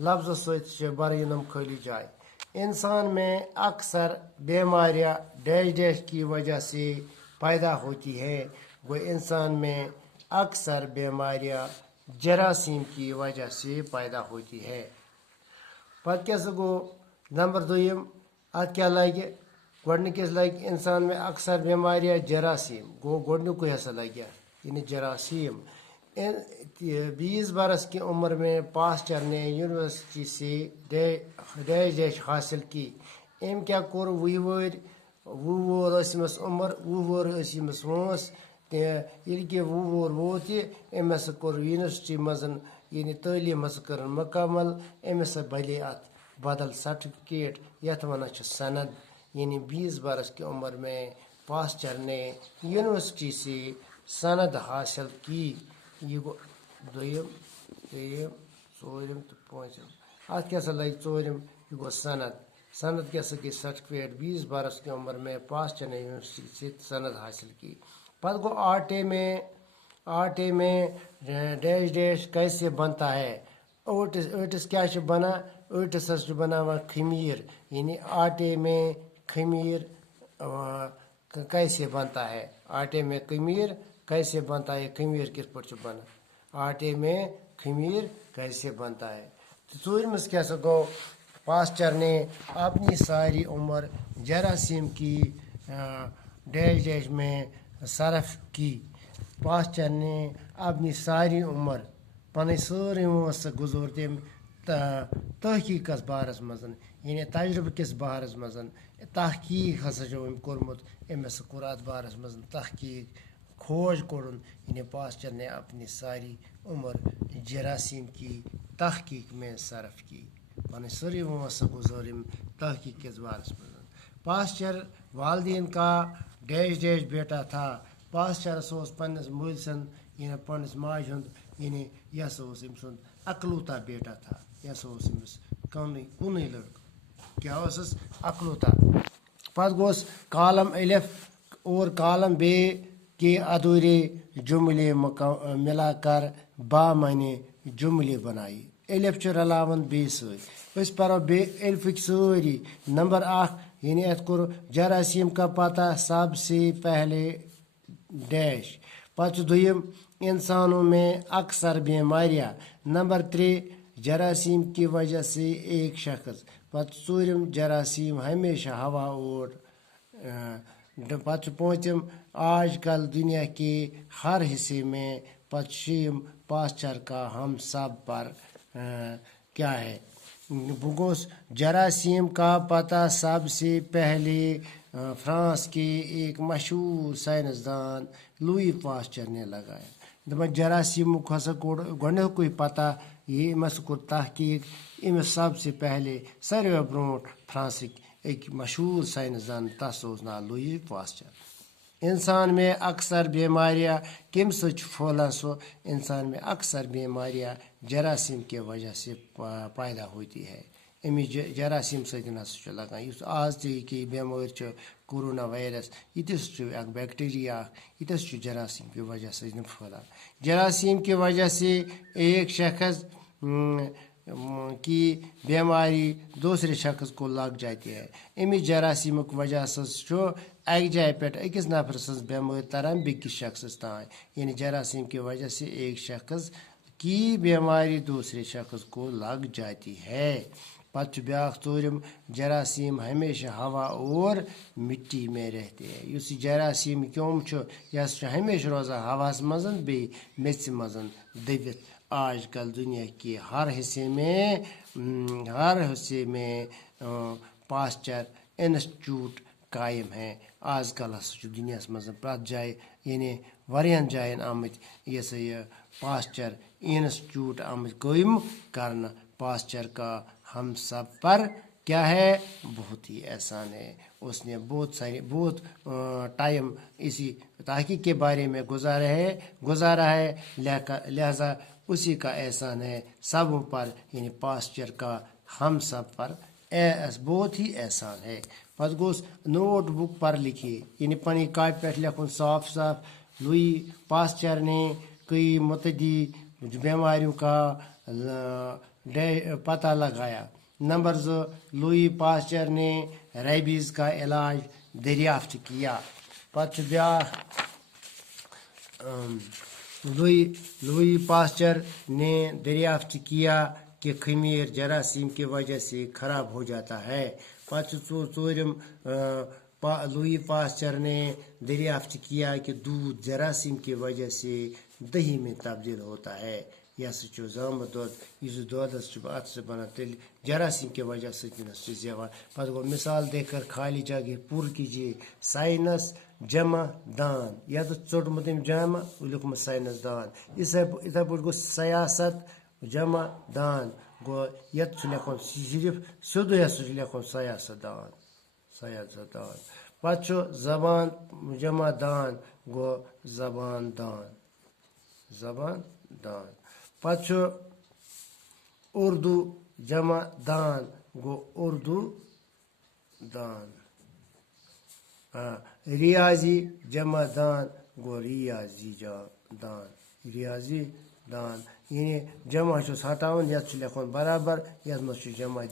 लफ्ज़ से बरयनम खाली जाए। इंसान में अक्सर बीमारियां डैश डैश की वजह से पैदा होती है। वो इंसान में अक्सर बीमारियां जरासीम की वजह से पैदा होती है। पत क्या गो नंबर दोयम अत क्या लगे गोडनिकस लगे इंसान में अक्सर बीमारियां जरासीम गो गोडनिक हसा लगे यानी जरासीम। 20 बरस की उम्र में पास्टर ने यूनिवर्सिटी से डैश हासिल की। एम क्या कोर वुहर उम्र वुहर वोस ये वुहर वोत अम हसा कोर यूनिवर्सिटी मजन यानी तालीम हसा कर मुकम्मल। अम हसा भले अत बदल सर्टिफिकेट यथ वन सनद यानी 20 बरस की उम्र में पास्टर ने यूनिवर्सिटी से सनद हासिल की। ये गो दोयम त्रेयम चोरम तो पाँचम अत क्या लगे चोरम ये गो सनद। सनद क्या गई सर्टिफिकेट 20 बरस की उम्र में पास्टर ने यूनिवर्सिटी से सनद हासिल की। पत गो आटे में डैश डैश कैसे बनता है। ओट्स क्या बना ओट्स बना खमीर यानी आटे में खमीर कैसे बनता है। आटे में खमीर कैसे बनता है। खमीर किस पर बना आटे में खमीर कैसे बनता है। तो चूरमस क्या गो पास्टर ने अपनी सारी उम्र जरासीम की डैश डैश में सरफ की। पास्टर ने अपनी सारी उम्र पन सारी वस गुजर तम तहकीकस बारस मज यानी तजुर्बे किस बारस मज तहकीक हसा कोर्मुत। अम हसा कोर अत बारस मज तहकीक खोज कोड़न यानी पास्टर ने अपनी सारी उम्र जरासीम की तहकीक में सरफ की। पन सारी वस गुजरम तहकीक किस बारस मज। पास्टर वालदेन का डैश डैश बेटा था। पास्टर पन्नस मूल सन यानी पन्नस माज हुंद यानी यह अम अकलूता बेटा था। यह कुन लड़का क्या अकलूता। पत गोस कालम अलिफ और कालम बे के अधूरे जुमले मिलाकर बामाने जुमले बनाई। अलिफ रलावन बे सर पो बे अलिफिक सारी। नंबर 1 यानी अत कोर जरासीम का पता सबसे पहले डैश। पत दुयम इंसानों में अक्सर बीमारियां। नंबर 3 जरासीम की वजह से एक शख्स। पत चूरम जरासीम हमेशा हवा और पत पाँचम आजकल दुनिया के हर हिस्से में। पत छम पास्टर का हम सब पर क्या है। बुगोस जरासीम का पता सबसे पहले फ्रांस के एक मशहूर साइंसदान लुई पास्टर ने लगाया। दपान जरासीम हसा कोड़ गोडनिकुय पता ये मस कोर तहकीक अमिस सबसे पहले सारे ब्रोट फ्रांसिक एक मशहूर साइंसदान तस नाव लुई पास्टर। इंसान में अक्सर बीमारियां किम से फैलान सो इंसान में अक्सर बीमारियां जरासीम के वजह से पैदा होती है। अमी जरासीम सत लगान आज कि बेमार कोरोना वायरस यह बैक्टीरिया यह जरासीम की वजह से फैलान। जरासीम की वजह से एक शख्स की बीमारी दूसरे शख्स को लग जाती है। अमिस जरासीम वजह से अक जाए पे अकिस नफर सज बेमार तरह बेकिस शख्स तान यानी जरासीम की वजह से एक शख्स की बीमारी दूसरे शख्स को लग जाती है। पत ब्या चूरम जरासीम हमेशा हवा और मिट्टी में रहते हैं। इस जरासीम क्यों यह हमेशा रोजान हवास मजन बे मेच मजन दबित। आजकल दुनिया के हर हिस्से में पास्टर इंस्टीट्यूट कायम है। आजकल दुनिया मज प्रत जाए यानी वारियान जायन आमत यह पास्टर इंस्टीट्यूट आमत कायम करना। पास्टर का हम सब पर क्या है बहुत ही एहसान है। उसने बहुत टाइम इसी तहकीक के बारे में गुजारा है लिहाजा उसी का एहसान है सब पर यानी पास्टर का हम सब पर बहुत ही एहसान है। पत गोस नोटबुक पर लिखिए यानी पनी कापी पे लिखुन साफ साफ लुई पास्टर ने कई मुतदी बीमारियों का پتہ لگایا۔ نمبر 2، لوئی پاسچر نے ریبیز کا علاج دریافت کیا۔ پتہ بیاکھ لوئی پاسچر نے دریافت کیا کہ خمیر جراثیم کی وجہ سے خراب ہو جاتا ہے۔ ژوٗرِم لوئی پاسچر نے دریافت کیا کہ دودھ جراثیم کی وجہ سے دہی میں تبدیل ہوتا ہے۔ یہ ہسا چھُ زامُت دۄد، یُس دۄدَس چھُ اَتھ سۭتۍ بنان تیٚلہِ جراثیم کی وجہ سۭتۍ چھُ زٮ۪وان۔ پتہٕ گوٚو مثال دے کر خالی جگہ پوٗرٕ کیجیے سائنس جمع دان، یتھ ژوٚٹمُت أمۍ جمع لیوٗکھمُت سائنس دان۔ یِتھَے پٲٹھۍ گوٚو سیاست جمع دان، گوٚو یتھ چھُ لیکھُن صرف سیوٚدُے ہسا چھُ لیکھُن سیاست دان۔ پتہٕ چھُ زبان جمع دان، گوٚو زبان دان۔ پتہٕ چھُ اردو جمع دان، گوٚو اردو دان۔ ریاضی جمع دان، گوٚو ریاضی دان۔ یعنی جمع چھُس ہٹاوُن، یتھ چھُ لیکھُن برابر، یتھ منٛز چھُ جمع